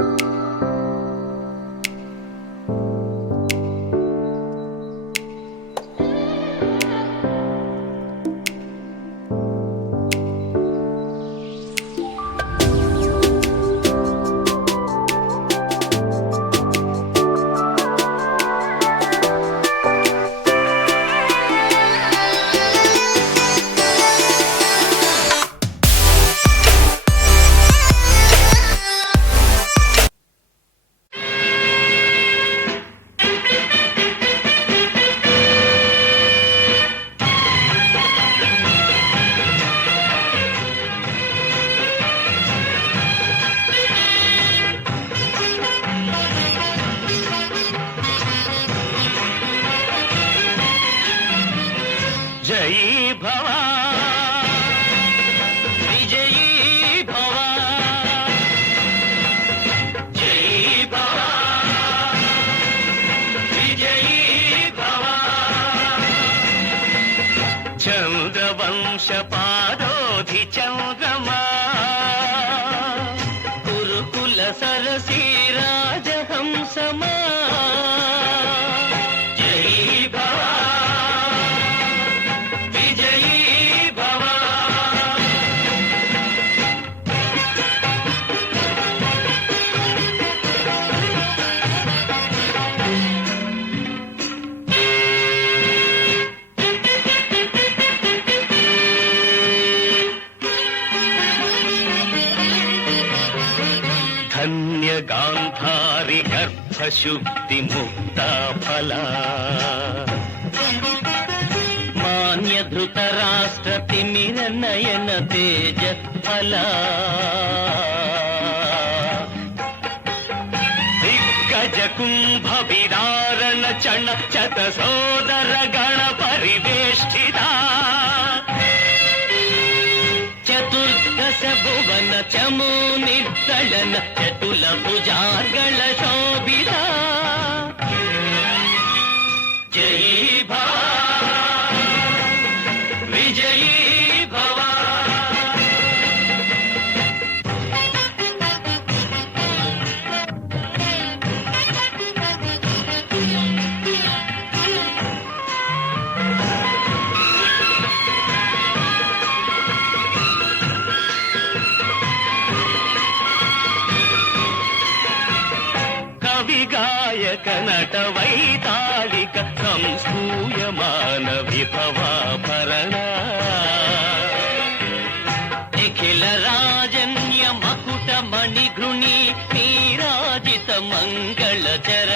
you జయీ భవ విజయీ భవ జై భవ విజయీ భవ చంద్రవంశ పాదోధి చంద్రమా కురుకుల సరసీ రాజహంసమా కన్యగాంధారి గర్భశుద్ధి ముక్త ఫలా మాన్య ధృత రాష్ట్ర తిమిర నయన తేజ ఫలా దిగ్గజ కుంభ విదారణ చణ చత సోదర గణ పరివే భువన చము నిర్దళన చటుల భుజార్గళ శోభిత. కవి గాయక నట వైతాళిక సంస్కూయమాన విభవాభరణ నిఖిల రాజన్య మకుట మణిగృణి నీరాజిత మంగళచర